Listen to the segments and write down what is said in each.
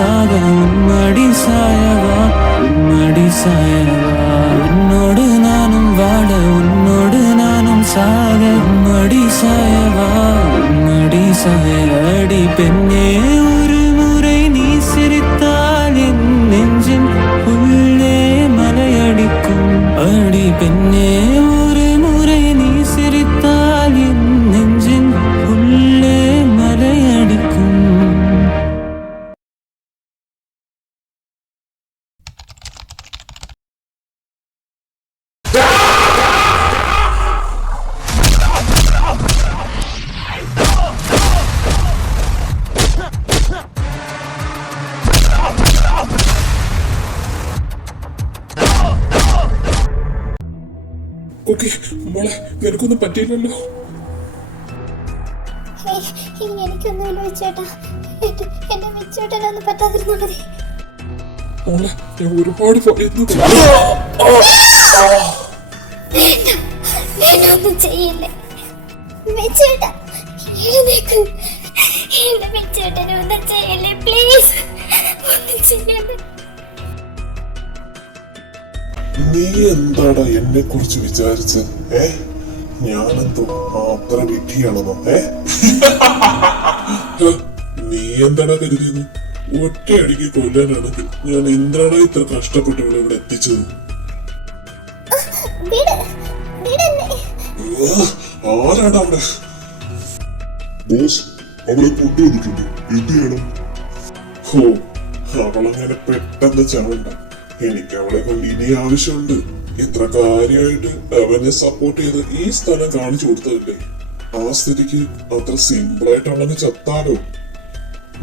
சாக உன்மடி சாயவா உன்மடி சாயவா உன்னோடு நானும் வாட உன்னோடு நானும் சாக உன்மடி சாயவா உன்மடி சாய அடி பெண்ணே ஒரு முறை நீ சிரித்தால் என் நெஞ்சின் உள்ளே மலையடிக்கும் அடி பெண்ணே ஒரு முறை நீ சிரித்தால் என் நெஞ்சின் உள்ளே மலையடிக்கும். ഓക്കെ മോളെ, നിനക്കൊന്നും പറ്റിയില്ലല്ലോ? എനിക്കൊന്നുമില്ല വിച്ചേട്ടാ, എന്നെ വിച്ചേട്ടനൊന്നും പറ്റാതിരുന്നാ മതി. മോളെ, ഞാൻ ഒരുപാട് ഒന്നും ചെയ്യില്ല വിച്ചേട്ടാ, എഴുന്നേക്ക്. എന്റെ വിച്ചേട്ടനെ ഒന്നും ചെയ്യില്ലേ പ്ലീസ്, ഒന്നും ചെയ്യല്ലേ. നീ എന്താടാ എന്നെ കുറിച്ച് വിചാരിച്ചത്? ഞാനെന്തോ അത്ര വിധിയാണെന്നോ? നീ എന്താടാ കരുതിയത്? ഒറ്റയടിക്ക് കൊല്ലാനാണെങ്കിൽ ഞാൻ എന്താണ് ഇത്ര കഷ്ടപ്പെട്ട് ഇവിടെ എത്തിച്ചത്? ആരാടാ അവിടെ? ബോസ്, അവളെ കൊണ്ടുവന്നിട്ടുണ്ട്. എന്ത് ചെയ്യണം? ഹോ, അവളങ്ങനെ പെട്ടെന്ന് ചാവണ്ട. എനിക്ക് അവളെ കൊണ്ട് ഇനി ആവശ്യമുണ്ട്. ഇത്ര കാര്യമായിട്ട് അവനെ സപ്പോർട്ട് ചെയ്ത് ഈ സ്ഥലം കാണിച്ചു കൊടുത്തതല്ലേ? ആ സ്ഥിതിക്ക് അത്ര സിമ്പിളായിട്ടാണെങ്കിൽ ചത്താലോ?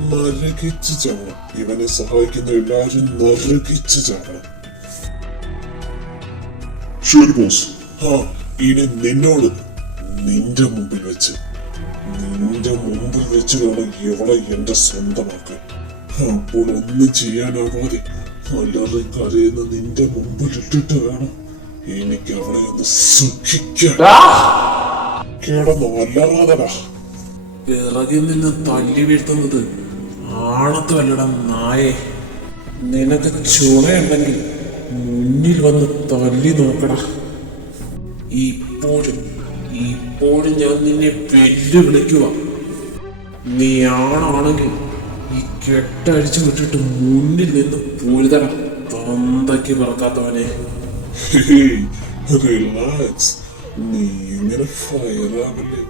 നരകിച്ച് ചാവണം. ഇവനെ സഹായിക്കുന്ന എല്ലാവരും നരകിച്ച് ചാവണം. ശരി ബോസ്. ഇനി നിന്നോട് നിന്റെ മുമ്പിൽ വെച്ച് വേണം ഇവളെ എന്റെ സ്വന്തമാക്കാൻ. അപ്പോൾ ഒന്നും ചെയ്യാനാവാതെ എല്ലാവരും കരയുന്ന നിന്റെ മുമ്പിൽ ഇട്ടിട്ട് വേണം എനിക്ക് അവളെ ഒന്ന് സുഖിക്കാൻ. കിടന്നു അല്ലാതാ പിറകിൽ നിന്ന് തല്ലി വീഴ്ത്തുന്നത് ആണത്തല്ലട നായെ. നിനക്ക് ചുണയുണ്ടെങ്കിൽ മുന്നിൽ വന്ന് തല്ലി നോക്കടാ. ഇപ്പോഴും ഞാൻ നിന്നെ വെല്ലുവിളിക്കുക. നീ ആണാണെങ്കിൽ ഈ കെട്ടഴിച്ചു വിട്ടിട്ട് മുന്നിൽ നിന്ന് പൂരിതട തന്തയ്ക്ക് പറക്കാത്തവനെ. റിലാക്സ്, നീ ഇങ്ങനെ ഫയറാവില്ലേ?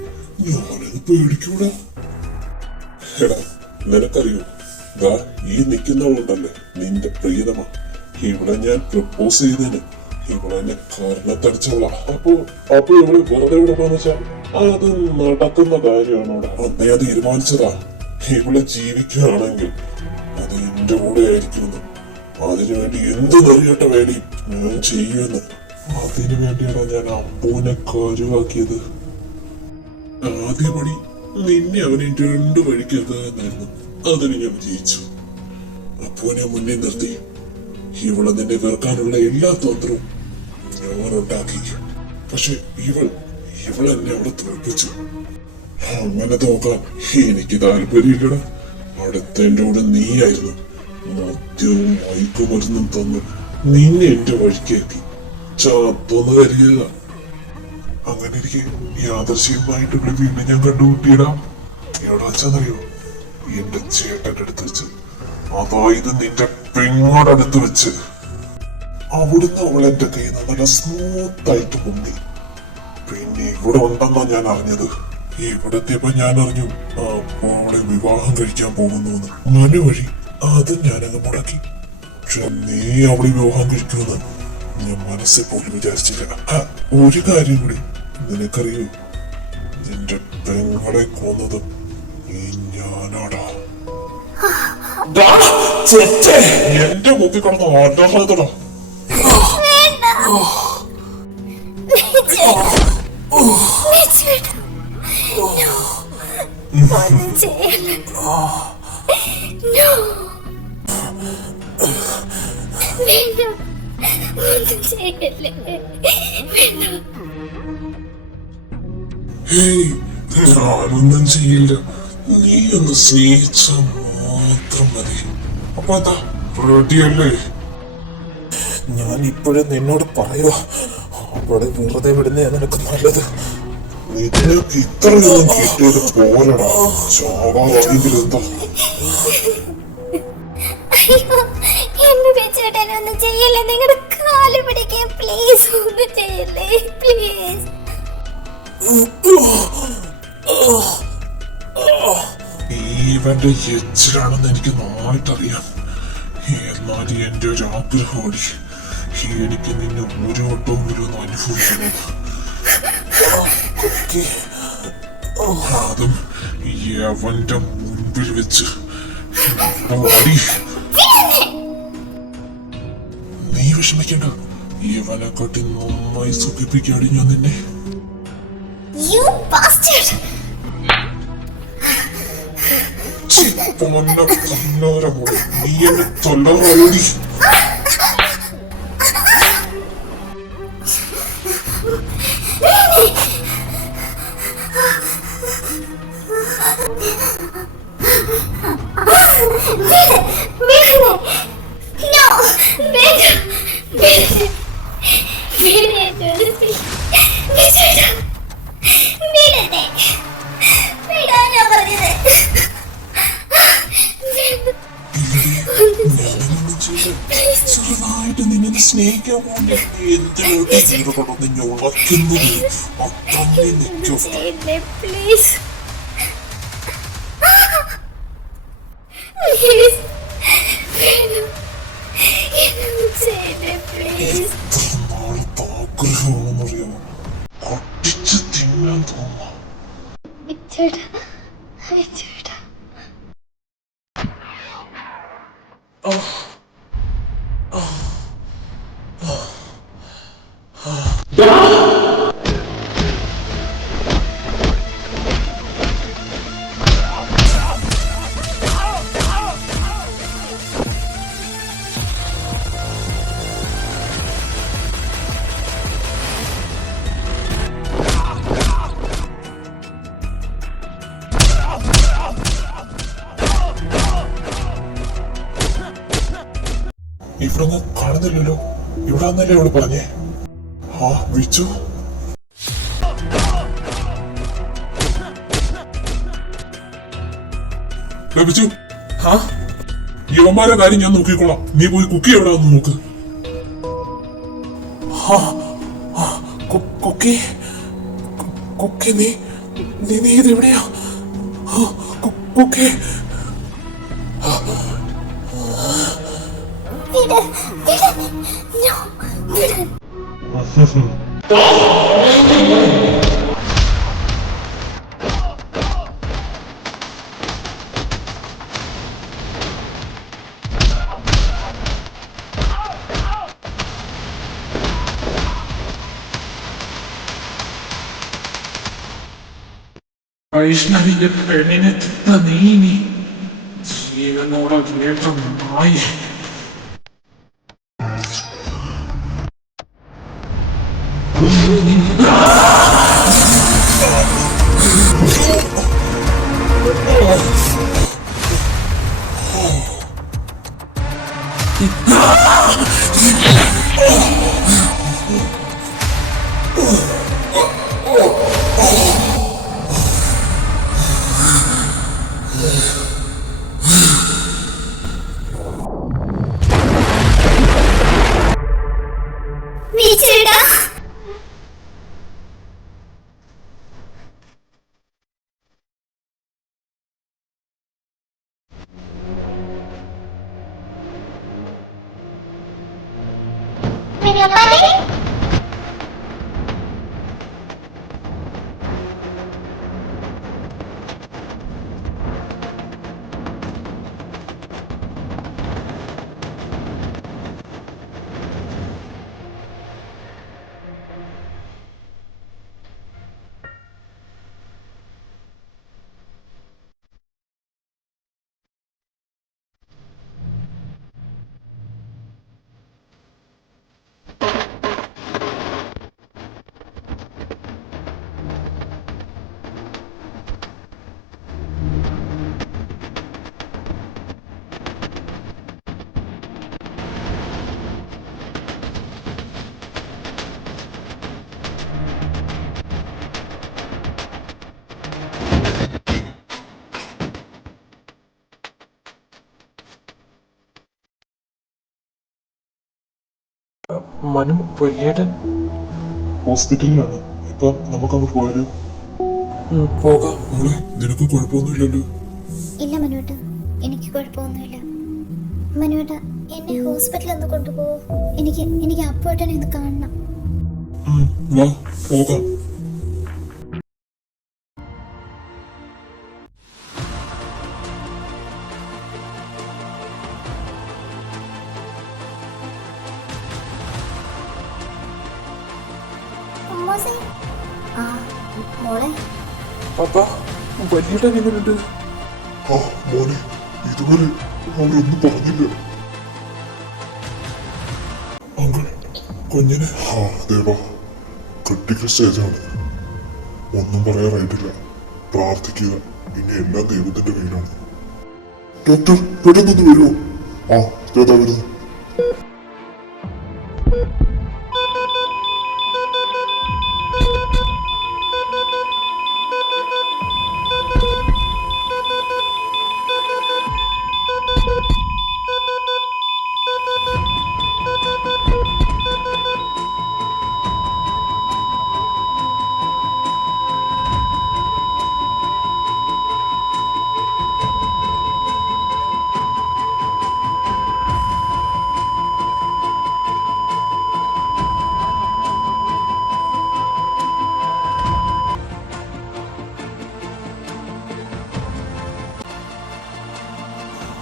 ഞാനത് പേടിക്കൂടാ. എടാ, നിനക്കറിയോ, ദാ ഈ നിൽക്കുന്നവളുണ്ടല്ലേ നിന്റെ പ്രിയതമ, ഇവിടെ ഞാൻ പ്രപ്പോസ് ചെയ്തതിന് ഇവളെന്നെ കർണത്തടിച്ചവളാ. അപ്പൊ ഇവള് വെറുതെ വിടണമെന്ന് വെച്ചാൽ അത് നടക്കുന്ന കാര്യമാണോടാ? അന്നേ അത് തീരുമാനിച്ചതാ. ഇവളെ ജീവിക്കുകയാണെങ്കിൽ അത് എന്റെ കൂടെ ആയിരിക്കുമെന്ന്. അതിനുവേണ്ടി എന്ത് നെറിയട്ട വേലയും ഞാൻ ചെയ്യുമെന്ന്. അതിനു വേണ്ടിയാണ് ഞാൻ അപ്പൂനെ കരുവാക്കിയത്. ആദ്യപടി നിന്നെ അവനെ രണ്ടു വഴിക്കുക എന്നായിരുന്നു. അതിന് ഞാൻ വിജയിച്ചു. അപ്പൂനെ മുന്നിൽ നിർത്തി ഇവളെ നിന്നെ വെറുക്കാനുള്ള എല്ലാ തന്ത്രവും ഞാൻ ഉണ്ടാക്കി. പക്ഷെ ഇവളെന്നെ അവിടെ തോൽപ്പിച്ചു. അങ്ങനെ നോക്കാൻ എനിക്ക് താല്പര്യമില്ലടാ. അടുത്തെന്റെ കൂടെ നീയായിരുന്നു. മദ്യവും മയക്കുമരുന്നും തന്നു നിന്നെ എന്റെ വഴിക്കേറ്റി ചാത്തൊന്ന് കരുതുക. അങ്ങനെ എനിക്ക് യാദർശികമായിട്ട് ഇവിടെ വീണ്ടും ഞാൻ കണ്ടുകൂട്ടിയിടാം. എവിടെ വെച്ചാന്നറിയോ? എന്റെ ചേട്ടന്റെ അടുത്ത് വെച്ച്. അതായത് നിന്റെ പെങ്ങോടെ അടുത്ത് വെച്ച്. അവിടുന്ന് അവൾ എന്റെ കയ്യിൽ നിന്ന് നല്ല സ്മൂത്തായിട്ട് മുങ്ങി. പിന്നെ ഇവിടെ ഉണ്ടെന്നാ ഞാൻ അറിഞ്ഞത്. ഇവിടെ എത്തിയപ്പോ ഞാൻ അറിഞ്ഞു അപ്പൊ അവളെ വിവാഹം കഴിക്കാൻ പോകുന്നു. മനു വഴി അത് ഞാനങ്ങ് മുടക്കി. പക്ഷെ നീ അവളെ വിവാഹം കഴിക്കുമെന്ന് ഞാൻ മനസ്സിൽ പോലും വിചാരിച്ചില്ല. ഒരു കാര്യം കൂടി, നിനക്കറിയൂ, നിന്റെ പെങ്ങളെ കൊന്നതും ഈ ഞാനാടാ. എന്റെ മുമ്പിൽ കിടന്ന് ആണ്ടാടാ. ഞാനൊന്നും ചെയ്യില്ല. നീ ഒന്ന് സ്നേഹിച്ച മാത്രം മതി. അപ്പൊ എന്താ റെഡിയല്ലേ? ഞാൻ ഇപ്പോഴും നിന്നോട് പറയുക, അവളെ വെറുതെ വിടുന്നേ നിനക്ക് നല്ലത്. നിനക്ക് ഇത്രയൊന്നും കിട്ടിയത് പോരടാ. ചാവാണെങ്കിലും എന്താ? അയ്യോ, എന്നെ വെച്ചേട്ടനെ ഒന്നും ചെയ്യല്ലേ, നിങ്ങളുടെ കാല് പിടിക്കാൻ പ്ലീസ്, ഒന്നും ചെയ്യല്ലേ പ്ലീസ്. ഇവന്റെ എച്ചിലാണെന്ന് എനിക്ക് നന്നായിട്ടറിയാം. എന്നാൽ എന്റെ ഒരു ആഗ്രഹമാണ്, എനിക്ക് നിന്നെ ഒരു വട്ടവും ഒന്ന് അനുഭവിക്കണം. അതും യവന്റെ മുൻപിൽ വെച്ച്. അടി. നീ വിഷമിക്കണ്ട, ഇവനെ കാട്ടി നന്നായി സുഖിപ്പിക്കാടി ഞാൻ നിന്നെ. You bastard! നീ എന്നെ തൊല്ലാടി. ചെറുതായിട്ട് നിന്നെ സ്നേഹിക്കാൻ പോകണ്ടേ? എന്തിനോട്ട് ചെയ്തോട്ടോ നിന്നെ ഉളക്കുന്നത്? അത്രയും നിൽക്കും. Please. Please. Please. നാളത്തെ ആഗ്രഹമാണെന്നറിയാമോ? അടിച്ച് തിന്നാൻ തോന്നാം. വിച്ചേട്ടാ, വിച്ചേട്ടാ. ഇവിടെ ഒന്നും കാണുന്നില്ലല്ലോ. ഇവിടെ വന്നല്ലേ അവള് പറഞ്ഞേ? ആ വിളിച്ചു. ലഭിച്ചു. യുവന്മാരെ കാര്യം ഞാൻ നോക്കിക്കോളാം. നീ പോയി കുക്കി എവിടെ വന്ന് നോക്ക്. കുക്കി കുക്കി നീ നീ നീ ഇതെവിടെയാ? കുക്കി വിട്, വിട്. No, വിട്. വൈഷ്ണവിന്റെ പെണ്ണിനെ തിന്ന നീ ജീവനോടെ വേഗം നായി. വിച്ചേട്ടാ. മനു വലിയേട്ടൻ ഹോസ്പിറ്റലിലാണ്. ഇപ്പൊ നമുക്കങ്ങ് പോയാലോ? പോകാം. മോളെ, നിനക്ക് കുഴപ്പമൊന്നുമില്ലല്ലോ? ഇല്ല മനുവേട്ട, എനിക്ക് കുഴപ്പമൊന്നുമില്ല. മനുവേട്ട, എന്നെ ഹോസ്പിറ്റലിൽ ഒന്ന് കൊണ്ടുപോകൂ. എനിക്ക് അപ്പുവേട്ടനെ ഒന്ന് കാണണം. വാ പോകാം. ഉമ്മാസേ. ആ മോളെ, അപ്പാ വലിയേട്ടൻ എങ്ങനെയുണ്ട്? ആ മോനെ, ഇതുവരെ അവരൊന്നും പറഞ്ഞില്ല. അങ്കിൾ, കുഞ്ഞിന് ആ ദേവാ, ക്രിട്ടിക്കൽ സ്റ്റേജാണ്. ഒന്നും പറയാറായിട്ടില്ല. പ്രാർത്ഥിക്കുക. ഇനി എല്ലാം ദൈവത്തിന്റെ കയ്യിലാണ്. ഡോക്ടർ പെട്ടെന്നൊന്ന് വരുമോ? ആ ഇതാ വരുന്നു.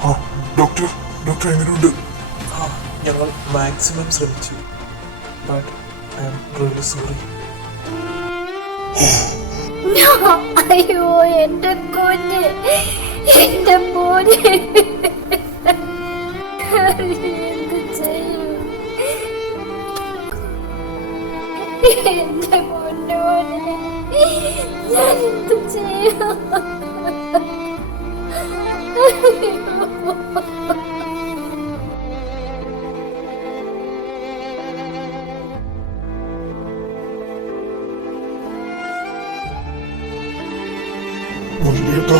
ആ ഡോക്ടർ, ഡോക്ടർ എങ്ങനെയുണ്ട്? ഞങ്ങൾ മാക്സിമം ശ്രമിച്ചു. But I am really sorry. അയ്യോ എന്റെ കുഞ്ഞ്, എന്റെ മോനെ, എന്ത് ചെയ്യും? എന്റെ മോനോനെ ഞാൻ എന്ത് ചെയ്യും? വലിയേട്ടാ,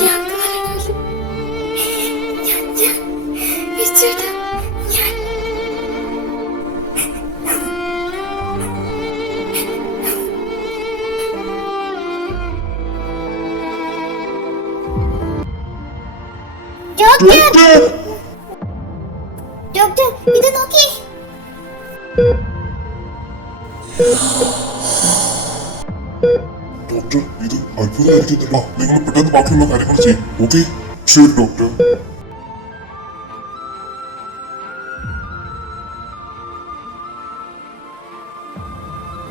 ഞാൻ കാരണമല്ല. ഞാൻ വിളിച്ചേട്ടാ, ഞാൻ ഡോക്ടർ, ഡോക്ടർ ഇത് നോക്കി. ഡോക്ടർ ഇത് അത്ഭുതമായിരിക്കുന്നില്ല. നിങ്ങൾ പെട്ടെന്ന് ബാക്കിയുള്ള കാര്യങ്ങൾ ചെയ്യും. ഓക്കെ? ശരി ഡോക്ടർ.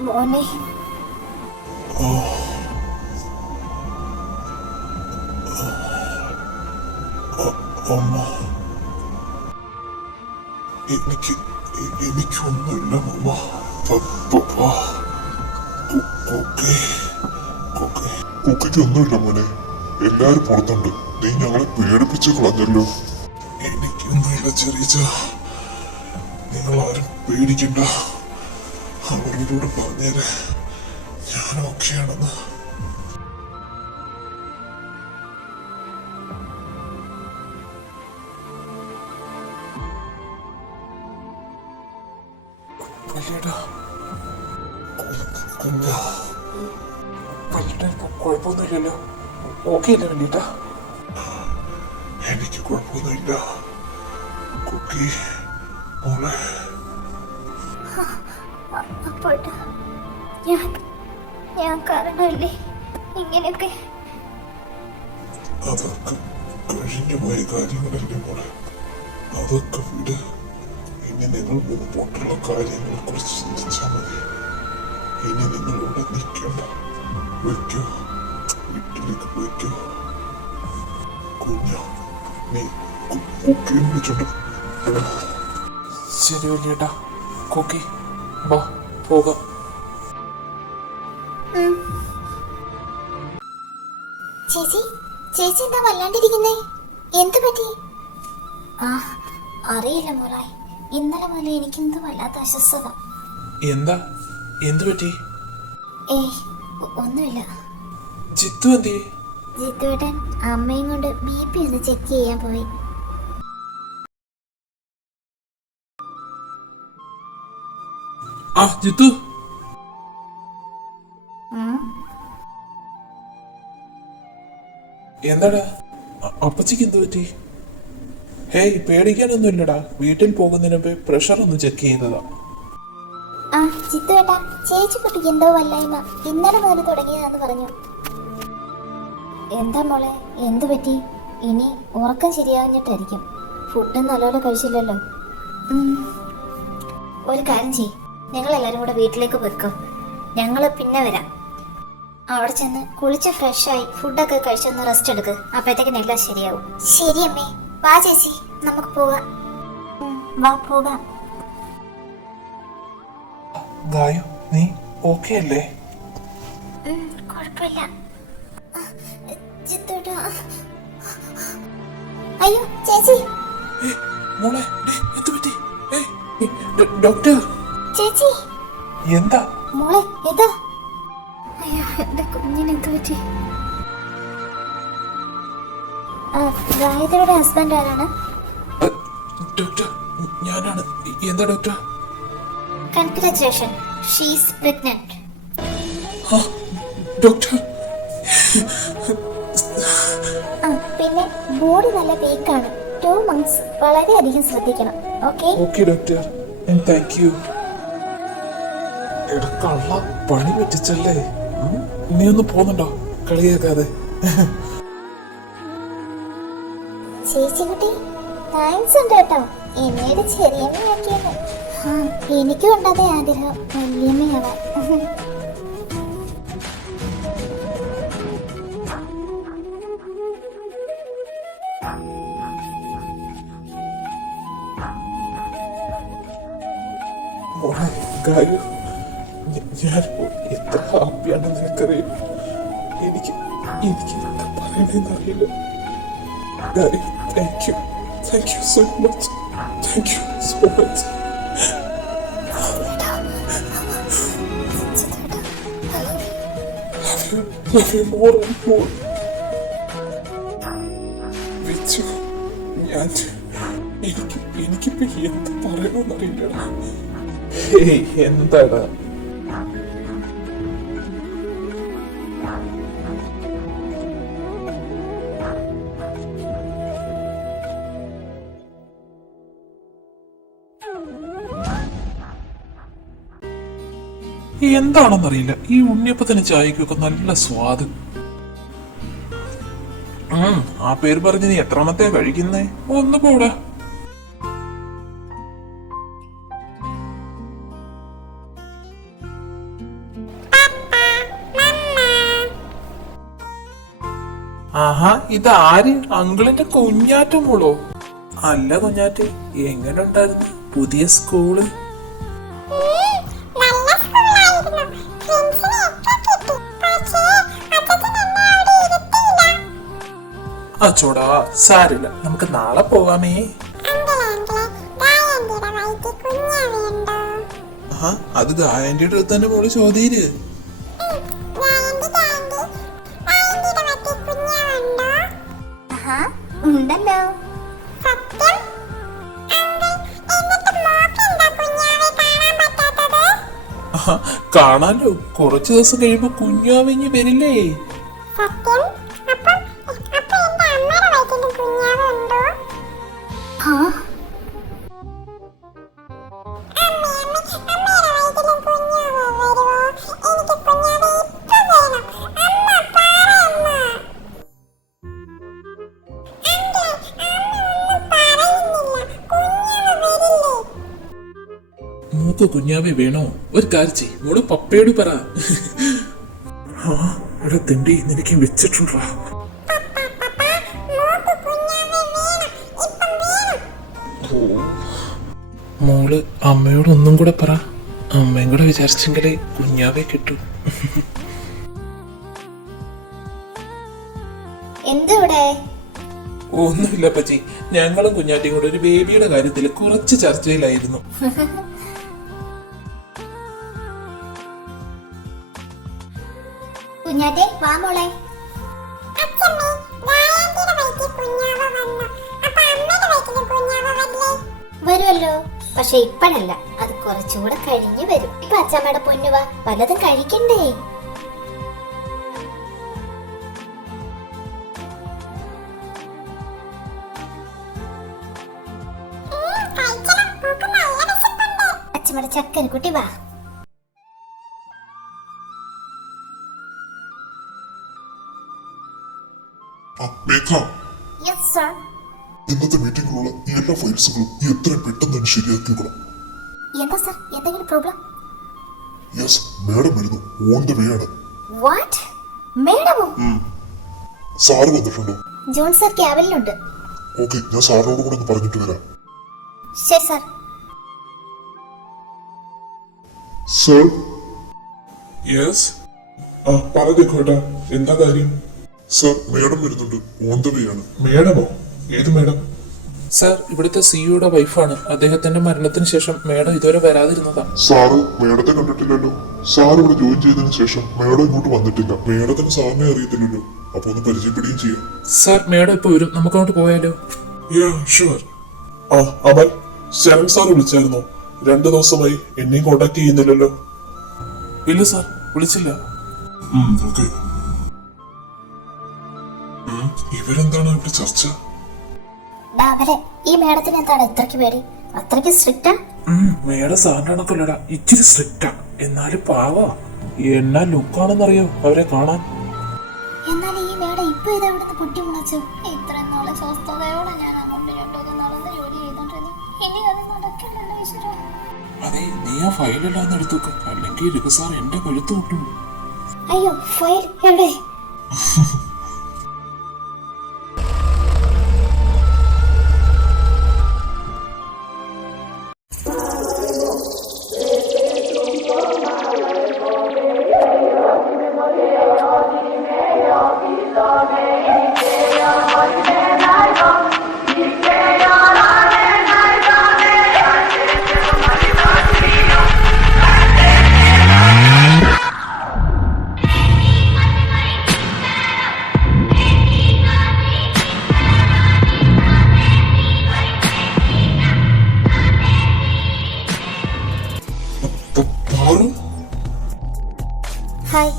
മോനെ, അമ്മ, എനിക്കൊന്നുമില്ല അമ്മ. കുക്കിക്ക് ഒന്നുമില്ല മോനെ. എല്ലാരും പുറത്തുണ്ട്. നീ ഞങ്ങളെ പേടിപ്പിച്ച് കളഞ്ഞല്ലോ. എനിക്കൊന്നുമില്ല ചെറിയ, നിങ്ങളാരും പേടിക്കണ്ട. അവരോട് പറഞ്ഞേരെ ഞാൻ ഓക്കെയാണെന്ന്. വലിയേട്ടാ, കുഞ്ഞ, വലിയേട്ടൻ കുഴപ്പമൊന്നുമില്ലല്ലോ? ഓക്കെ അല്ലേ വലിയേട്ടാ? എനിക്ക് കുഴപ്പമൊന്നുമില്ല. കുക്കി മോളെ, അപ്പോട്ട് ഞാൻ കാരണമല്ലേ ഇങ്ങനെയൊക്കെ? അതൊക്കെ കഴിഞ്ഞു പോയ കാര്യങ്ങളല്ലേ മോളെ. അതൊക്കെ വിട്. ഇനി നിങ്ങൾ മുമ്പോട്ടുള്ള കാര്യങ്ങളെ കുറിച്ച് ചിന്തിച്ചാൽ മതി. ഇനി നിങ്ങൾ ഇവിടെ നിൽക്കണ്ട. വീട്ടിലേക്ക് പോയിക്കോ. കുഞ്ഞ, നീ കുക്കിയും വിളിച്ചോണ്ട് ശരി വലിയേട്ടാ. കോക്കി വാ പോകാം. ചേച്ചി ചേച്ചി എന്താ വല്ലാണ്ടിരിക്കുന്നേ? എന്ത് പറ്റി? ആ അറിയില്ല മോളെ, ഇന്നലെ മുതൽ എനിക്കെന്തോ വല്ലാത്ത അസ്വസ്ഥത. എന്താ? എന്തു പറ്റി? ഏയ് ഒന്നുമില്ല. ജിത്തു എന്തേ? ജിത്തുവേട്ടൻ അമ്മയും കൊണ്ട് BP ഒന്ന് ചെക്ക് ചെയ്യാൻ പോയി. ആ ജിത്തു എന്താടാ? അപ്പച്ചിക്ക് എന്ത് പറ്റി? ഹേയ് പേടിക്കാനൊന്നും ഇല്ലടാ. വീട്ടിൽ പോകുന്നതിന് മുമ്പ് പ്രഷർ ഒന്ന് ചെക്ക് ചെയ്തതാ. ആ ജിത്തുവേട്ടാ, ചേച്ചി കുട്ടിക്ക് എന്തോ വല്ലായ്മ ഇന്നലെ മുതൽ തുടങ്ങിയതാന്ന് പറഞ്ഞു. എന്താ മോളെ, എന്ത് പറ്റി? ഇനി ഉറക്കം ശരിയാഞ്ഞിട്ടായിരിക്കും. ഫുഡ് നല്ലപോലെ കഴിച്ചില്ലല്ലോ. ഒരു കാര്യം ചെയ്യ്, ഞങ്ങളെല്ലാവരും കൂടെ വീട്ടിലേക്ക് പോയിക്കോ. ഞങ്ങൾ പിന്നെ വരാം. അവിടെ ചെന്ന് കുളിച്ച് ഫ്രഷായി ഫുഡൊക്കെ കഴിച്ചൊന്ന് റെസ്റ്റ് എടുക്ക്. അപ്പോഴത്തേക്കും എല്ലാം ശരിയാവും. ശരി അമ്മേ. വാ ചേച്ചി, നമുക്ക് പോകാം. വാ പോകാം. ഗായു നീ ഓക്കെ അല്ലേ? കുഴപ്പമില്ല. ജിത്തുവേട്ടാ. അയ്യോ ചേച്ചി. മോളെ എന്ത് പറ്റി? ഡോക്ടർ ചേച്ചി എന്താ? മോളെ എന്താ? അയ്യോ എന്റെ കുഞ്ഞിന് എന്ത് പറ്റി? ഗായത്രിയുടെ ഹസ്ബൻഡ് ആരാണ്? ഡോക്ടർ ഞാനാണ്. എന്താ doctor? Congratulation, she is pregnant. Doctor പിന്നെ ബോഡി നല്ല വീക്കാണ്. 2 months വളരെയധികം ശ്രദ്ധിക്കണം. Okay okay doctor, thank you. കള്ള പണി പറ്റിച്ചല്ലേ. നീ ഒന്ന് പോന്നുണ്ടോ? കളിയാക്കാതെ. ചേച്ചിക്കുട്ടി താങ്ക്സ് ഉണ്ട് കേട്ടോ, എന്നോട് ചെറിയമ്മയാക്കിയത്. എനിക്കും ഉണ്ടതേ ആഗ്രഹം, വല്യമ്മയാവാൻ. മോളെ ഗായു, ഞാൻ എത്ര ഹാപ്പിയാണെന്ന് നിനക്കറിയും. എനിക്ക് എന്താ പറയണെന്നറിയില്ല. Gayu thank you so much. Thank you so much. Love you more and more. Vichu, എനിക്കിപ്പോ എന്ത് പറയണമെന്നറിയില്ല. ഹേയ് എന്താടാ? എന്താണെന്നറിയില്ല, ഈ ഉണ്ണിയപ്പത്തിന് ചായക്കൊക്കെ നല്ല സ്വാദ്. ആ പേര് പറഞ്ഞ് നീ എത്രാമത്തെ കഴിക്കുന്നേ? ഒന്ന് പോടാ. ആഹാ, ഇതാര്? അങ്കിളിന്റെ കുഞ്ഞാറ്റ മോളോ? അല്ല കുഞ്ഞാറ്റെ, എങ്ങനെ ഉണ്ടായിരുന്നു പുതിയ സ്കൂള്? അച്ചോടാ സാരില്ല, നമുക്ക് നാളെ പോവാമേ. അത് ഗായന്റെ അടുത്ത് തന്നെ മോള് ചോദ്യര്. ഉണ്ടല്ലോ. കാണാലോ, കുറച്ചു ദിവസം കഴിയുമ്പോ കുഞ്ഞാവിഞ്ഞ് വരില്ലേ? മൂത്ത കുഞ്ഞാവെ വേണോ? ഒരു കാര്യം ചെയ്യ്, മോള് പപ്പയോട് പറ. ഇവിടെ തിണ്ടി നിനക്ക് വെച്ചിട്ടുണ്ടോ? മോള് അമ്മയോട് ഒന്നും കൂടെ പറ. അമ്മയും കൂടെ വിചാരിച്ചെങ്കിലേ കുഞ്ഞാവെ കിട്ടൂ. എന്തിവിടെ? ഒന്നുമില്ല അപ്പച്ചി, ഞങ്ങളും കുഞ്ഞാറ്റിയും കൂടെ ഒരു ബേബിയുടെ കാര്യത്തിൽ കുറച്ച് ചർച്ചയിലായിരുന്നു. കുഞ്ഞാറ്റെ വാ മോളെ. വരുമല്ലോ, പക്ഷെ ഇപ്പഴല്ല, അത് കുറച്ചുകൂടെ കഴിഞ്ഞു വരും. ഇപ്പൊ അച്ഛമ്മയുടെ പൊന്നുവാ, പലതും കഴിക്കണ്ടേ. അച്ഛമ്മയുടെ ചക്കൻ കുട്ടി വാ. മേഘ, യെസ് സർ. ഇന്നത്തെ മീറ്റിംഗിലുള്ള ഈ എല്ലാ ഫയൽസുകളും ഈ എത്രയും പെട്ടെന്ന് തന്നെ ശരിയാക്കി വെക്കണം. എന്താ സർ, എന്തെങ്കിലും പ്രോബ്ലം? യെസ്, മേഡം വരുന്നു. ഓൺ ദ വേ ആണ്. വാട്ട്? മേഡമോ? സാറ് വന്നിട്ടുണ്ടോ? ജോൺ സർ ക്യാബിനിലുണ്ട്. ഓക്കെ, ഞാൻ സാറിനോട് കൂടെ ഒന്ന് പറഞ്ഞിട്ട് വരാം. ശരി സർ. Sir, yes. ആ പറഞ്ഞേക്കോട്ടെ, എന്താ കാര്യം? സർ മേഡം വരുന്നുണ്ട്. ഓൺ ദ വേ ആണ്. മേഡമോ? ഏത് മേഡം? സാർ, ഇവിടുത്തെ സിഇഒയുടെ വൈഫാണ്. അദ്ദേഹത്തിന്റെ മരണത്തിന് ശേഷം മേഡം ഇതുവരെ വരാതിരുന്നതാ. സാറ് മേഡത്തെ കണ്ടിട്ടില്ലല്ലോ. സാർ ഇവിടെ ജോയിൻ ചെയ്തതിനു ശേഷം മേഡം ഇങ്ങോട്ട് വന്നിട്ടില്ല. മേഡത്തിന് സാറിനെ അറിയത്തില്ലല്ലോ, അപ്പൊ ഒന്ന് പരിചയപ്പെടുകയും ചെയ്യാം. സാർ, മേഡം ഇപ്പൊ വരും, നമുക്ക് അങ്ങോട്ട് പോയാലോ? Yeah sure. ആ അമൽ, ശരൺ സാർ വിളിച്ചായിരുന്നോ? 2 ദിവസമായി എന്നെയും കോണ്ടാക്ട് ചെയ്യുന്നില്ലല്ലോ. ഇല്ല സാർ, വിളിച്ചില്ല. ഓക്കെ. ഇവരെന്താണ് ഇവിടെ ചർച്ച? അവരെ ഈ മേഡത്തിന് എന്താണ് ഇത്രയ്ക്ക് പേടി? അത്രയ്ക്ക് സ്ട്രിക്റ്റാ? മേഡം സാറിന്റെ കണക്കല്ലടാ, ഇച്ചിരി സ്ട്രിക്റ്റാ, എന്നാലും പാവാ. എന്നാ ലുക്കാണെന്നറിയോ അവരെ കാണാൻ. എന്നാൽ ഈ മേഡം ഇപ്പൊ ഇത് എവിടുന്ന് പൊട്ടി മുളച്ചു? ഇത്രയും നാളെ സ്വസ്ഥതയോടെ ഞാൻ അങ്ങോട്ടും ഇങ്ങോട്ടും നടന്ന് ജോലി ചെയ്തോണ്ടിരുന്നു. ഇനി അത് നടക്കില്ലല്ലോ ഈശ്വര. അതെ, നീ ആ ഫയലെല്ലാം ഒന്ന് എടുത്തു വെക്ക്, അല്ലെങ്കിൽ രഘു സാർ എന്റെ കഴുത്ത് കിട്ടും. അയ്യോ, ഫയൽ എവിടെ? Paru? Hi,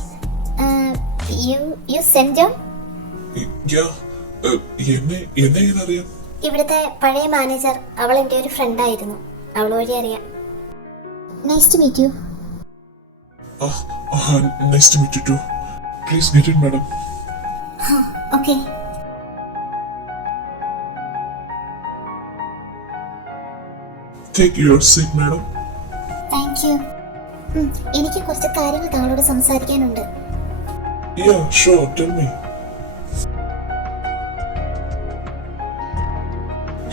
you Saint John? Yeah, എന്നെ എങ്ങനെ അറിയാം? ഇവിടുത്തെ പഴയ മാനേജർ. അവൾ എൻ്റെ ഒരു ഫ്രണ്ടായിരുന്നു. അവൾ വഴി അറിയാം. Nice to meet you. Nice to meet you too. Please get in madam. Okay. Take your seat madam. Thank you. എനിക്ക് കുറച്ച് കാര്യങ്ങൾ താങ്കളോട് സംസാരിക്കാനുണ്ട്. Yeah sure, tell me.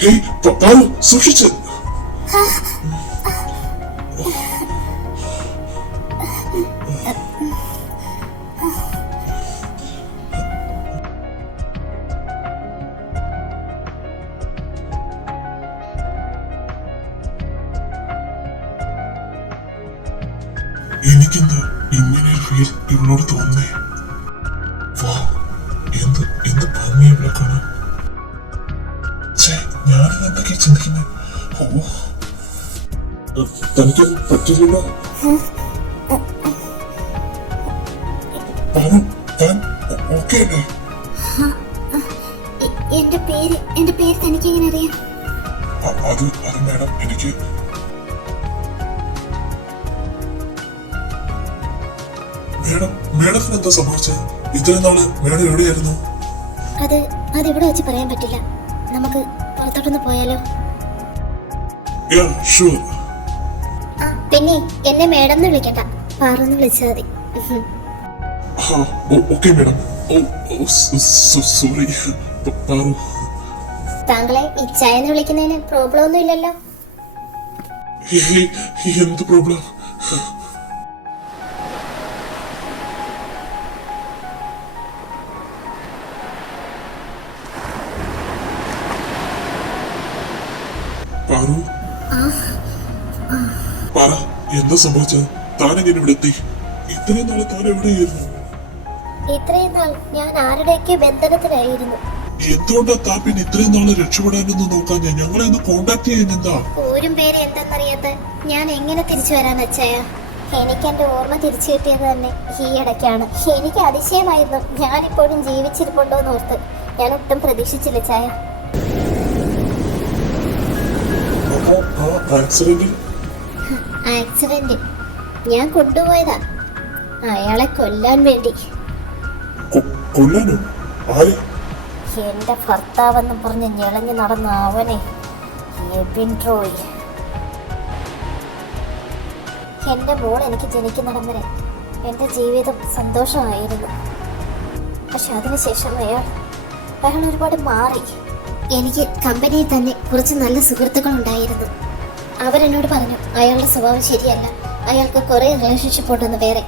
Hey Paru, സൂക്ഷിച്ച്. എനിക്കെന്താ ഇങ്ങനെ ഒരു ഫീൽ ഇവളോട് തോന്നുന്നേ? വാ, എന്ത് എന്ത് ഭംഗി ഇവിടെ കാണാൻ. ഞാനിത് എന്തൊക്കെയാ ചിന്തിക്കുന്നത്? തനിക്ക് പറ്റില്ലല്ലോ. പാറു, താൻ ഓക്കെ അല്ലേ? എന്റെ പേര് തനിക്ക് എങ്ങനെ അറിയാം? അത് മാഡം, എനിക്ക് മേഡത്തിന് എന്താ സംഭവിച്ചത്? ഇത്രയും നാള് മേഡം എവിടെയായിരുന്നു? അതിവിടെ വെച്ച് പറയാൻ പറ്റില്ല. നമുക്ക് പുറത്തോട്ടൊന്ന് പോയാലോ? പിന്നെ എന്നെ മേഡം എന്ന് വിളിക്കണ്ട, പാറന്ന് വിളിച്ചാൽ മതി. Okay madam. സോറി പാറു. താങ്കളെ ഇച്ചായെന്ന് വിളിക്കുന്നതിന് പ്രോബ്ലം ഒന്നും ഇല്ലല്ലോ? ഏയ്, എന്ത് പ്രോബ്ലം? പാറു, പറ, എന്താ സംഭവിച്ചത്? താനെങ്ങനെ ഇവിടെ എത്തി? ഇത്രയും നാളെ താൻ എവിടെയായിരുന്നു? ഇത്രയും നാൾ ഞാൻ ആരുടെയൊക്കെ ബന്ധനത്തിലായിരുന്നു. എന്തുകൊണ്ടാ താൻ പിന്നെ ഇത്രയും നാളെ രക്ഷപ്പെടാനൊന്നും നോക്കാൻ ഞങ്ങളെ ഒന്ന് കോണ്ടാക്ട് ചെയ്യാൻ എന്താ? പോരും പേര് എന്തെന്നറിയാത്ത ഞാൻ എങ്ങനെ തിരിച്ചു വരാൻ അച്ചായ? എനിക്ക് എന്റെ ഓർമ്മ തിരിച്ചു കിട്ടിയത് തന്നെ ഈ ഇടയ്ക്കാണ്. എനിക്ക് അതിശയമായിരുന്നു ഞാനിപ്പോഴും ജീവിച്ചിരിപ്പുണ്ടോ എന്ന് ഓർത്ത്. ഞാൻ ഒട്ടും പ്രതീക്ഷിച്ചില്ല ചായ. ആക്സിഡന്റ് ഞാൻ കൊണ്ടുപോയതാ അയാളെ കൊല്ലാൻ വേണ്ടി. കൊല്ലാനോ? ആരെ? എന്റെ ഭർത്താവെന്നും പറഞ്ഞ് ഞെളഞ്ഞു നടന്ന അവനെ, എബിൻ ട്രോയ്. എന്റെ മോൾ എനിക്ക് ജനിക്കുന്നിടം വരെ എന്റെ ജീവിതം സന്തോഷമായിരുന്നു. പക്ഷെ അതിനുശേഷം അയാൾ ഒരുപാട് മാറി. എനിക്ക് കമ്പനിയിൽ തന്നെ കുറച്ച് നല്ല സുഹൃത്തുക്കൾ ഉണ്ടായിരുന്നു. അവരെന്നോട് പറഞ്ഞു അയാളുടെ സ്വഭാവം ശരിയല്ല, അയാൾക്ക് കുറെ റിലേഷൻഷിപ്പ് ഉണ്ടെന്ന് വേറെ.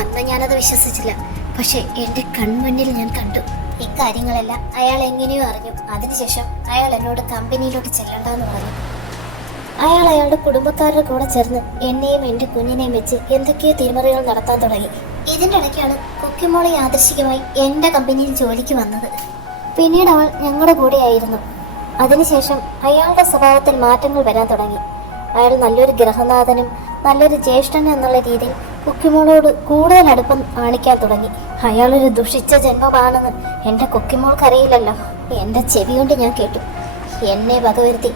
അന്ന് ഞാനത് വിശ്വസിച്ചില്ല. പക്ഷെ എന്റെ കൺമുന്നിൽ ഞാൻ കണ്ടു ഇക്കാര്യങ്ങളെല്ലാം. അയാൾ എങ്ങനെയോ അറിഞ്ഞു. അതിനുശേഷം അയാൾ എന്നോട് കമ്പനിയിലോട്ട് ചെല്ലണ്ടെന്ന് പറഞ്ഞു. അയാൾ അയാളുടെ കുടുംബക്കാരുടെ കൂടെ ചേർന്ന് എന്നെയും എന്റെ കുഞ്ഞിനെയും വെച്ച് എന്തൊക്കെയോ തിരിമറികൾ നടത്താൻ തുടങ്ങി. ഇതിന്റെ ഇടയ്ക്കാണ് കൊക്കിമോളെ യാദൃശ്ചികമായി എന്റെ കമ്പനിയിൽ ജോലിക്ക് വന്നത്. പിന്നീട് അവൾ ഞങ്ങളുടെ കൂടെയായിരുന്നു. അതിനുശേഷം അയാളുടെ സ്വഭാവത്തിൽ മാറ്റങ്ങൾ വരാൻ തുടങ്ങി. അയാൾ നല്ലൊരു ഗ്രഹനാഥനും നല്ലൊരു ജ്യേഷ്ഠനും എന്നുള്ള രീതിയിൽ കൊക്കിമോളോട് കൂടുതൽ അടുപ്പം കാണിക്കാൻ തുടങ്ങി. അയാളൊരു ദുഷിച്ച ജന്മമാണെന്ന് എൻ്റെ കൊക്കിമോൾക്കറിയില്ലല്ലോ. എൻ്റെ ചെവി കൊണ്ട് ഞാൻ കേട്ടു. എന്നെ വകവരുത്തി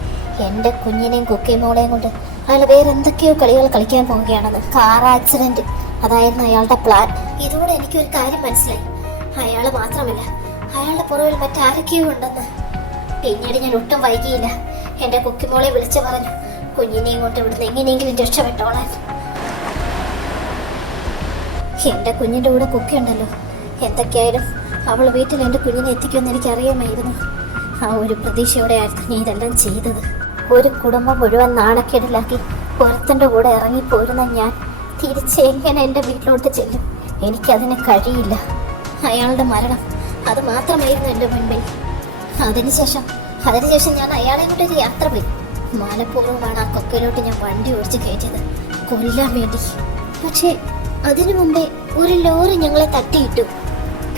എൻ്റെ കുഞ്ഞിനെയും കൊക്കിമോളെയും കൊണ്ട് അയാൾ വേറെ എന്തൊക്കെയോ കളികൾ കളിക്കാൻ പോവുകയാണെന്ന്. കാർ ആക്സിഡന്റ് അതായിരുന്നു അയാളുടെ പ്ലാൻ. ഇതോടെ എനിക്കൊരു കാര്യം മനസ്സിലായി. അയാൾ മാത്രമല്ല, അയാളുടെ പുറകിൽ മറ്റാരൊക്കെയോ ഉണ്ടെന്ന്. പിന്നീട് ഞാൻ ഒട്ടും വൈകിയില്ല. എൻ്റെ കൊക്കിമോളെ വിളിച്ചു പറഞ്ഞു കുഞ്ഞിനെയും കൊണ്ട് ഇവിടുന്ന് എങ്ങനെയെങ്കിലും രക്ഷപ്പെട്ടോളാൻ. എൻ്റെ കുഞ്ഞിൻ്റെ കൂടെ കുക്കിയുണ്ടല്ലോ. എന്തൊക്കെയായാലും അവൾ വീട്ടിൽ എൻ്റെ കുഞ്ഞിനെ എത്തിക്കുമെന്ന് എനിക്കറിയാമായിരുന്നു. ആ ഒരു പ്രതീക്ഷയോടെയായിരുന്നു നീ ഇതെല്ലാം ചെയ്തത്. ഒരു കുടുംബം മുഴുവൻ നാണക്കേടിലാക്കി ഒരുത്തൻ്റെ കൂടെ ഇറങ്ങിപ്പോരുന്ന ഞാൻ തിരിച്ച് എങ്ങനെ എൻ്റെ വീട്ടിലോട്ട് ചെല്ലും? എനിക്കതിന് കഴിയില്ല. അയാളുടെ മരണം അത് മാത്രമായിരുന്നു എൻ്റെ മുൻപിൽ. അതിനുശേഷം ഞാൻ അയാളെ കൊണ്ടൊരു യാത്ര പോയി. മനഃപൂർവ്വമാണ് ആ കൊക്കയിലോട്ട് ഞാൻ വണ്ടി ഓടിച്ച് കയറ്റിയത്, കൊല്ലാൻ വേണ്ടി. പക്ഷേ അതിനു മുമ്പേ ഒരു ലോറി ഞങ്ങളെ തട്ടിയിട്ടു.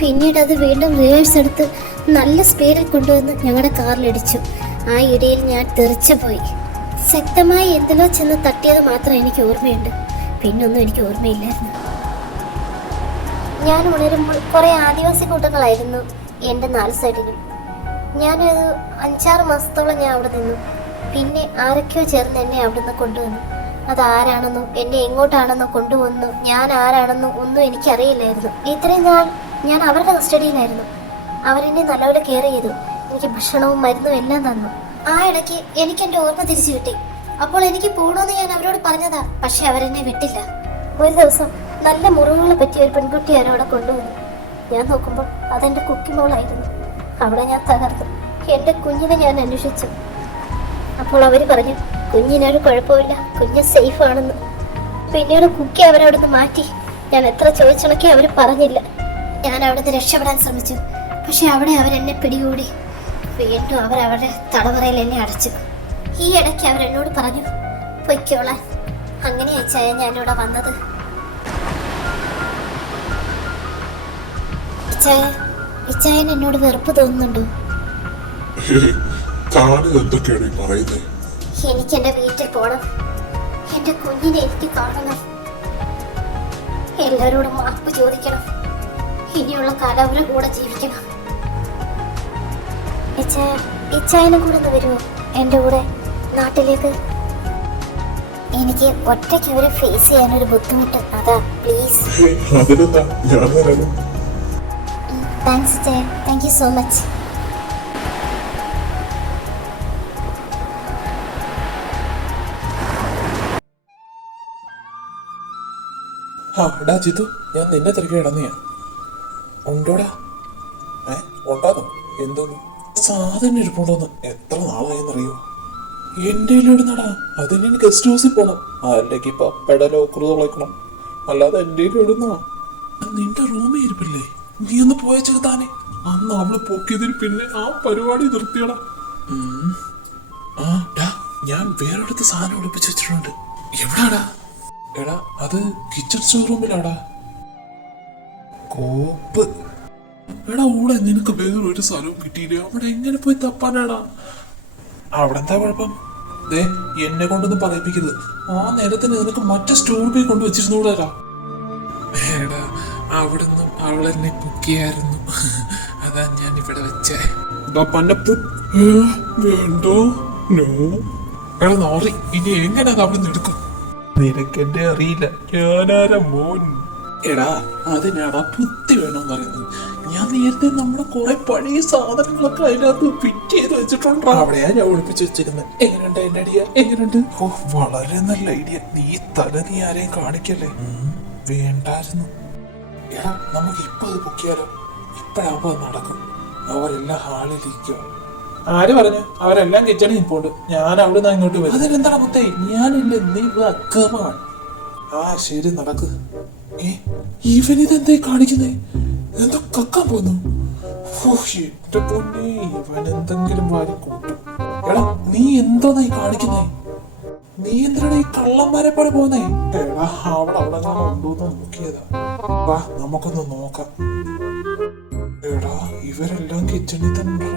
പിന്നീട് അത് വീണ്ടും റിവേഴ്സ് എടുത്ത് നല്ല സ്പീഡിൽ കൊണ്ടുവന്ന് ഞങ്ങളുടെ കാറിലിടിച്ചു. ആ ഇടിയിൽ ഞാൻ തെറിച്ചു പോയി. ശക്തമായി എന്തിലോ ചെന്ന് തട്ടിയത് മാത്രം എനിക്ക് ഓർമ്മയുണ്ട്. പിന്നൊന്നും എനിക്ക് ഓർമ്മയില്ലായിരുന്നു. ഞാൻ ഉണരുമ്പോൾ കുറെ ആദിവാസി കൂട്ടങ്ങളായിരുന്നു എൻ്റെ 4 സൈഡിലും. ഞാനൊരു 5-6 മാസത്തോളം ഞാൻ അവിടെ നിന്നു. പിന്നെ ആരൊക്കെയോ ചേർന്ന് എന്നെ അവിടെ നിന്ന് കൊണ്ടുവന്നു. അതാരാണെന്നോ എന്നെ എങ്ങോട്ടാണെന്നോ കൊണ്ടുവന്നു ഞാൻ ആരാണെന്നോ ഒന്നും എനിക്കറിയില്ലായിരുന്നു. ഇത്രയും നാൾ ഞാൻ അവരുടെ കസ്റ്റഡിയിലായിരുന്നു. അവരെന്നെ നല്ലപോലെ കെയർ ചെയ്തു. എനിക്ക് ഭക്ഷണവും മരുന്നും എല്ലാം തന്നു. ആ ഇടയ്ക്ക് എനിക്ക് എൻ്റെ ഓർമ്മ തിരിച്ചു കിട്ടി. അപ്പോൾ എനിക്ക് പോകണമെന്ന് ഞാൻ അവരോട് പറഞ്ഞതാ. പക്ഷെ അവരെന്നെ വിട്ടില്ല. ഒരു ദിവസം നല്ല മുറിവുകളെ പറ്റിയ ഒരു പെൺകുട്ടി അവരവിടെ കൊണ്ടുവന്നു. ഞാൻ നോക്കുമ്പോൾ അതെൻ്റെ കുക്കിമോളായിരുന്നു. അവിടെ ഞാൻ തകർന്നു. എൻ്റെ കുഞ്ഞിനെ ഞാൻ അന്വേഷിച്ചു. അപ്പോൾ അവർ പറഞ്ഞു കുഞ്ഞിനൊരു കുഴപ്പമില്ല, കുഞ്ഞ് സേഫ് ആണെന്ന്. പിന്നീട് കുക്കി അവരവിടുന്ന് മാറ്റി. ഞാൻ എത്ര ചോദിച്ചണക്കി അവർ പറഞ്ഞില്ല. ഞാൻ അവിടുന്ന് രക്ഷപ്പെടാൻ ശ്രമിച്ചു. പക്ഷെ അവിടെ അവരെന്നെ പിടികൂടി. വീണ്ടും അവരവരുടെ തടവറയിൽ എന്നെ അടച്ചു. ഈ ഇടയ്ക്ക് അവരെന്നോട് പറഞ്ഞു പൊയ്ക്കോളാൻ. അങ്ങനെ അയച്ചായ ഞാനിവിടെ വന്നത്. ഇച്ചായൻ എന്നോട് വെറുപ്പ് തോന്നുന്നുണ്ടോ? എന്തൊക്കെയാണ് പറയുന്നത്? എനിക്ക് എന്റെ വീട്ടിൽ പോണം. എന്റെ കുഞ്ഞിനെ എനിക്ക് കാണണം. എല്ലാരോടും മാപ്പ് ചോദിക്കണം. ഇനിയുള്ള കാലം അവരുടെ കൂടെ ജീവിക്കണം. ഇച്ചായനെ കൂടെ ഒന്ന് വരുമോ എന്റെ കൂടെ നാട്ടിലേക്ക്? എനിക്ക് ഒറ്റയ്ക്ക് അവരെ ഫേസ് ചെയ്യാനൊരു ബുദ്ധിമുട്ട്. അതാ പ്ലീസ്. താങ്ക്സ് ചേ. Thank you so much. ഡാ ജിത്തു, ഞാൻ നിന്നെ തിരക്കി കിടന്നെയാ. ഉണ്ടോടാ? ഉണ്ടോന്നോ? എന്തോന്നു? സാധനം ഇരിപ്പുണ്ടോന്ന് എത്ര നാളായെന്നറിയോ? എന്റെ ഇടുന്നടാ, അതിന് എനിക്ക് ഗസ്റ്റ് ഹൗസിൽ പോണം, അല്ലെങ്കിൽ പപ്പയുടെ ലോക്കറ് തുളയ്ക്കണം, അല്ലാതെ എന്റെ ഇടുന്ന നിന്റെ റൂമിൽ ഇരിപ്പില്ലേ? നീ ഒന്ന് പോയ ചെറുതാനെ. അന്ന് അവള് പൊക്കിയതിന് പിന്നെ ആ പരിപാടി നിർത്തിയടാ. ആ ഡാ, ഞാൻ വേറെടുത്ത് സാധനം ഒളിപ്പിച്ച് വെച്ചിട്ടുണ്ട്. എവിടാടാ? എടാ, അത് കിച്ചൺ സ്റ്റോർ റൂമിലാടാ. കോപ്പ്. എടാ ഊടെ, നിനക്ക് വേറൊരു സ്ഥലവും കിട്ടിയില്ലേ? അവിടെ എങ്ങനെ പോയി തപ്പാനാടാ? അവിടെ എന്താ കുഴപ്പം? ദേ, എന്നെ കൊണ്ടൊന്നും പറയിപ്പിക്കരുത്. ആ നേരത്തിന് നിനക്ക് മറ്റേ സ്റ്റോർ റൂമിൽ കൊണ്ടുവച്ചിരുന്നൂടാ. എടാ, അവിടുന്ന് അവളെന്നെ പൊക്കിയായിരുന്നു, അതാ ഞാൻ ഇവിടെ വെച്ചേ. വേണ്ടോ? നോ. എടാ നോറി, ഇനി എങ്ങനെ അത് അവിടെ നിന്ന് എടുക്കും? നിനക്കെന്നെ അറിയില്ല, ഞാനാരാ മോൻ. എടാ, അതിനാടാ ബുദ്ധി വേണമെന്ന് പറയുന്നത്. ഞാൻ നേരത്തെ നമ്മുടെ കുറെ പഴയ സാധനങ്ങളൊക്കെ അതിനകത്ത് ഫിറ്റ് ചെയ്ത് വെച്ചിട്ടുണ്ടോ? അവിടെയാ ഞാൻ ഒളിപ്പിച്ച് വെച്ചിരുന്നത്. എങ്ങനെയുണ്ട് എന്റെ ഐഡിയ? എങ്ങനെയുണ്ട്? ഓ, വളരെ നല്ല ഐഡിയ. നീ നീ ആരെയും കാണിക്കല്ലേ? വേണ്ടായിരുന്നു. എടാ, നമുക്ക് ഇപ്പൊ അത് പൊക്കിയാലോ? ഇപ്പഴാവുമ്പോ അത് നടക്കും. അവരെല്ലാം ഹാളിലിരിക്കുക. ആര് പറഞ്ഞു? അവരെല്ലാം കിച്ചണിൽ നിൽപ്പുണ്ട്. ഞാൻ അവിടെ നിന്ന് അങ്ങോട്ട് വരും. അതിനെന്താ മുത്തേ? ഞാനില്ല, നീ അക്കമാണ്. ആ ശരി, നടക്ക്. ഇവനിതെന്തായി കാണിക്കുന്നേ? എന്തോ കക്കാൻ പോന്നു. എന്റെ പൊന്നേ, ഇവൻ എന്തെങ്കിലും വാരി കൂട്ടും. എടാ, നീ എന്തോന്നായി കാണിക്കുന്നേ? നീ എന്തിനാണ് ഈ കള്ളന്മാരെ പോലെ പോന്നേ? എടാ, അവിടെ ഉണ്ടോന്ന് നോക്കിയതാ. വാ, നമുക്കൊന്ന് നോക്കാം. എടാ, ഇവരെല്ലാം കിച്ചണിൽ തന്നെ ഉണ്ടോ?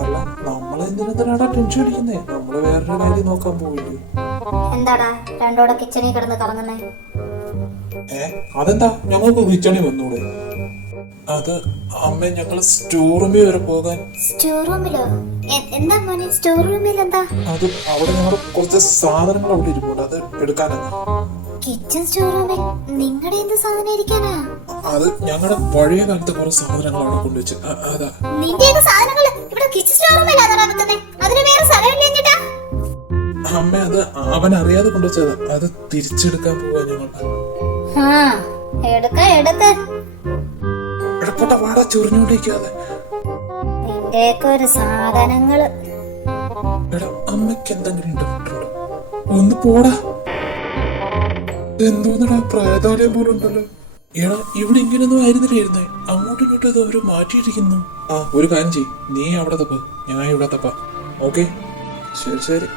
അല്ല, നമ്മളെന്തിനാ ടെൻഷൻ അടിക്കുന്നേ? നമ്മള് വേറൊരു കാര്യം നോക്കാൻ പോവില്ലേ? എന്താടാ രണ്ടോടെ കിച്ചണിൽ കിടന്ന് കറങ്ങുന്നേ? അതെന്താ, ഞങ്ങൾക്ക് കിച്ചണിൽ വന്നൂടെ? അത് അമ്മ, ഞങ്ങള് സ്റ്റോർ റൂമിൽ വരെ പോകാൻ. സ്റ്റോർ റൂമിലോ? എന്താ മോനെ സ്റ്റോർ റൂമിൽ എന്താ? അത് അവിടെ ഞങ്ങൾ കുറച്ച് സാധനങ്ങൾ അവിടെ ഇരിപ്പുണ്ട്, അത് എടുക്കാനാ. കിച്ചൺ സ്റ്റോർ റൂമിൽ നിങ്ങളുടെ എന്ത് സാധനം ഇരിക്കാനാ? അത് ഞങ്ങളുടെ പഴയ കാലത്തെ കുറെ സാധനങ്ങൾ അവിടെ കൊണ്ടുവച്ച്. അതാ. നിന്റെ സാധനങ്ങൾ ഇവിടെ കിച്ചൺ സ്റ്റോർ റൂമിലാണോ വെക്കുന്നേ? അതിന് വേറെ സ്ഥലമില്ല എന്നിട്ടാ? അമ്മ, അത് അവൻ അറിയാതെ കൊണ്ടുവച്ചത്. അത് തിരിച്ചെടുക്കാൻ പോവാ ഞങ്ങൾ. എടപ്പോട്ട വാടാ, ചൊറിഞ്ഞോണ്ടിരിക്കാതെ. നിന്റെയൊക്കെ ഒരു സാധനങ്ങള്. എടാ, അമ്മയ്ക്ക് എന്തെങ്കിലും ഡൗട്ടുണ്ടോ? ഒന്ന് പോടാ. എന്തോന്നടാ, പ്രായതാലയം പോലും ഉണ്ടല്ലോ. എടാ, ഇവിടെ ഇങ്ങനൊന്നും ആയിരുന്നില്ലായിരുന്നേ. അങ്ങോട്ടും ഇങ്ങോട്ടും ഇത് അവര് മാറ്റിയിരിക്കുന്നു. ആ, ഒരു കാര്യം ചെയ്യ്, നീ അവിടെ തപ്പ, ഞാൻ ഇവിടെ തപ്പ. ഓക്കെ, ശരി ശരി.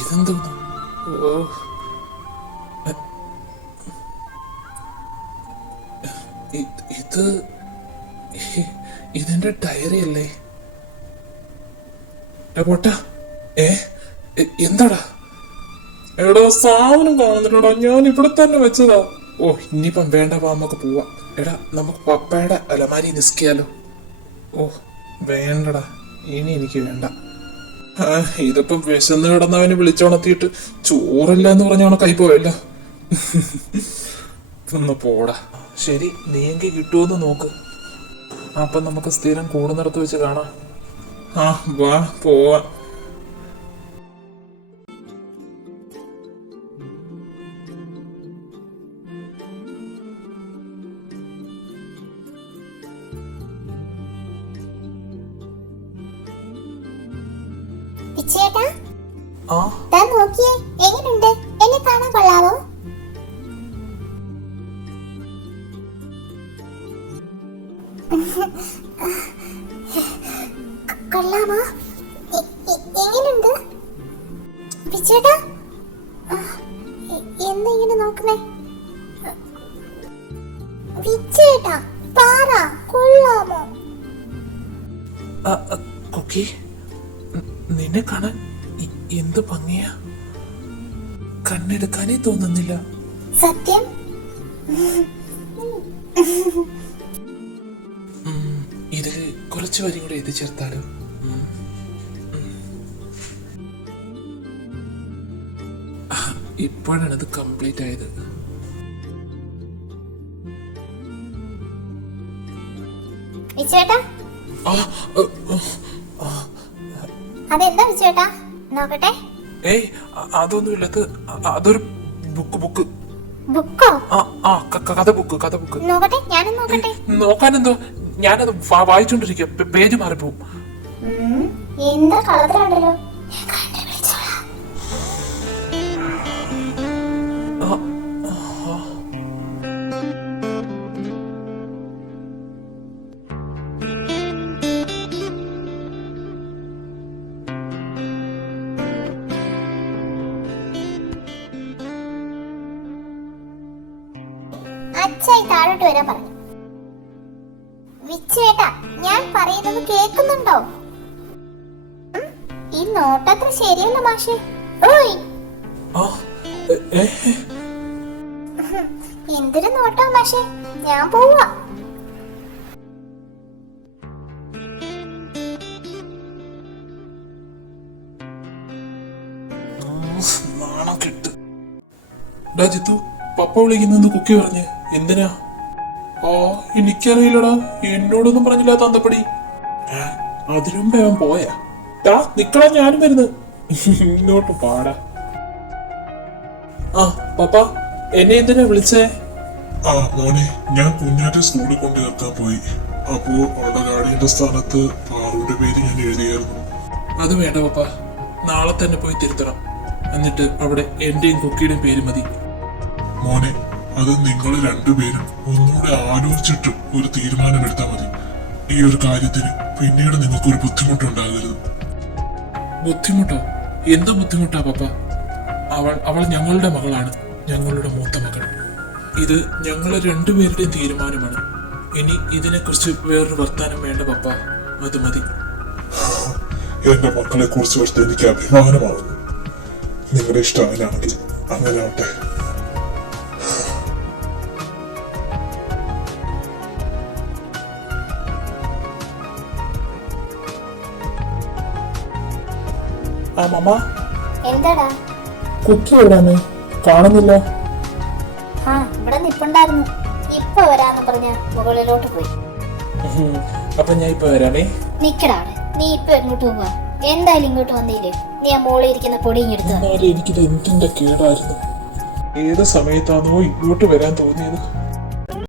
ഇതെന്തോന്നു? ഓ, ഇതിന്റെ ഡയറി അല്ലേ? പൊട്ട, എന്താടാ? എടോ, സാധനം കാണുന്നില്ലടാ, ഞാൻ ഇവിടെ തന്നെ വെച്ചതാ. ഓ, ഇനിയിപ്പം വേണ്ട, നമുക്ക് പോവാം. എടാ, നമുക്ക് പപ്പയുടെ അലമാരി നിസ്കിയാലോ? ഓ, വേണ്ടടാ, ഇനി എനിക്ക് വേണ്ട. ഇതിപ്പം വിശന്ന് കിടന്നവന് വിളിച്ചുണർത്തിയിട്ട് ചോറില്ല എന്ന് പറഞ്ഞാണ് കൈ പോയല്ലോ. ഒന്ന് പോടാ. ശരി, നീയെങ്കിൽ കിട്ടുമെന്ന് നോക്ക്. അപ്പം നമുക്ക് സ്ഥിരം കൂടുന്നിടത്ത് വെച്ച് കാണാം. ആ, വാ പോവാ. നോക്കിയേ, എങ്ങനുണ്ട്? എന്നെ കാണാൻ കൊള്ളാവോ? കൊള്ളാമോ? എങ്ങനുണ്ട് പിച്ചേട്ടാ? എന്താ ഇങ്ങനെ നോക്കുന്നേ? പിച്ചേട്ടാ പാറ, കൊള്ളാമോ? കുക്കി, നിന്നെ കാണാൻ എന്ത് ഭംഗിയാ. കണ്ണെടുക്കാനേ തോന്നുന്നില്ല. സത്യം? ഇതിൽ കുറച്ച് വരി കൂടെ എഴുതി ചേർത്താലോ? ഇപ്പോഴാണ് ഇത് കംപ്ലീറ്റ് ആയത്. വിച്ചുവേട്ടാ ആ അതെന്താ വിച്ചുവേട്ടാ? നോക്കട്ടെ. ഏയ് അതൊന്നുമില്ല, അതൊരു ബുക്ക്. ബുക്കോ? കഥ ബുക്ക്. നോക്കട്ടെ, ഞാനും നോക്കട്ടെ. നോക്കാനെന്തോ, ഞാനത് വായിച്ചോണ്ടിരിക്കുക, പേജ് മാറിപ്പോവും. എന്താ കളത്തിലുണ്ടല്ലോ. അച്ഛായി താഴോട്ട് വരാൻ പറഞ്ഞു. വിച്ചുവേട്ടാ, ഞാൻ പറയുന്നത് കേൾക്കുന്നുണ്ടോ? ഈ നോട്ടത്ര ശരിയല്ല മാഷേ. ഓയ്, എന്തൊരു നോട്ടാ മാഷേ. ഞാൻ പോവാ. നാണം കെട്ട്. ജിത്തു, പപ്പ വിളിക്കുന്നെന്ന് കുക്കി പറഞ്ഞ് എന്തിനാ? എനിക്കറിയില്ലടാ, എന്നോടൊന്നും പറഞ്ഞില്ല തന്തപ്പടി. അതിനുമ്പേ അവൻ പോയാ? നിക്കളാ, ഞാനും വരുന്നു. ഇങ്ങോട്ട് പാടാ. പപ്പ എന്നെ എന്തിനാ വിളിച്ചേ? മോനെ, ഞാൻ കുഞ്ഞാറ്റെ സ്കൂളിൽ കൊണ്ട് ചേർക്കാൻ പോയി. അപ്പോ അവളുടെ ഗാർഡിയന്റെ സ്ഥാനത്ത് പാറുവിന്റെ പേര് ഞാൻ എഴുതിയായിരുന്നു. അത് വേണ്ട പപ്പ, നാളെ തന്നെ പോയി തിരുത്തണം. എന്നിട്ട് അവിടെ എന്റെയും കുക്കിയുടെയും പേര് മതി. മോനെ, അത് നിങ്ങൾ രണ്ടുപേരും ഒന്നുകൂടെ ആലോചിച്ചിട്ട് ഒരു തീരുമാനമെടുത്താൽ മതി. ഈ ഒരു കാര്യത്തിന് പിന്നീട് നിങ്ങൾക്കൊരു ബുദ്ധിമുട്ടുണ്ടാകരുത്. ബുദ്ധിമുട്ടോ? എന്താ ബുദ്ധിമുട്ടാ പപ്പ? അവൾ ഞങ്ങളുടെ മകളാണ്, ഞങ്ങളുടെ മൂത്ത മകൾ. ഇത് ഞങ്ങളെ രണ്ടുപേരുടെയും തീരുമാനമാണ്. ഇനി ഇതിനെക്കുറിച്ച് വേറൊരു വർത്താനം വേണ്ട പപ്പ, അത് മതി. എന്റെ മക്കളെ കുറിച്ച് ഓർത്ത് എനിക്ക് അഭിമാനമാവുന്നു. നിങ്ങളുടെ ഇഷ്ടം അങ്ങനെയാണെങ്കിൽ അങ്ങനെ ആവട്ടെ. മമ്മ, എന്താടാ? കുക്കി എവിടാണ്? കാണുന്നില്ല. ഇവിടെ നിപ്പുണ്ടായിരുന്നു. ഇപ്പൊ വരാന്ന് പറഞ്ഞ മുകളിലോട്ട് പോയി. അപ്പൊ ഞാൻ ഇപ്പൊ വരാമേ. നിക്കടാണ്, നീ ഇപ്പൊ എങ്ങോട്ട് പോവാ? എന്തായാലും ഇങ്ങോട്ട് വന്നില്ലേ? നീ ആ മോളിൽ ഇരിക്കുന്ന പൊടി ഇങ്ങെടുത്ത്. എനിക്കിത് എന്തിന്റെ കേടായിരുന്നു. ഏത് സമയത്താണോ ഇങ്ങോട്ട് വരാൻ തോന്നിയത്?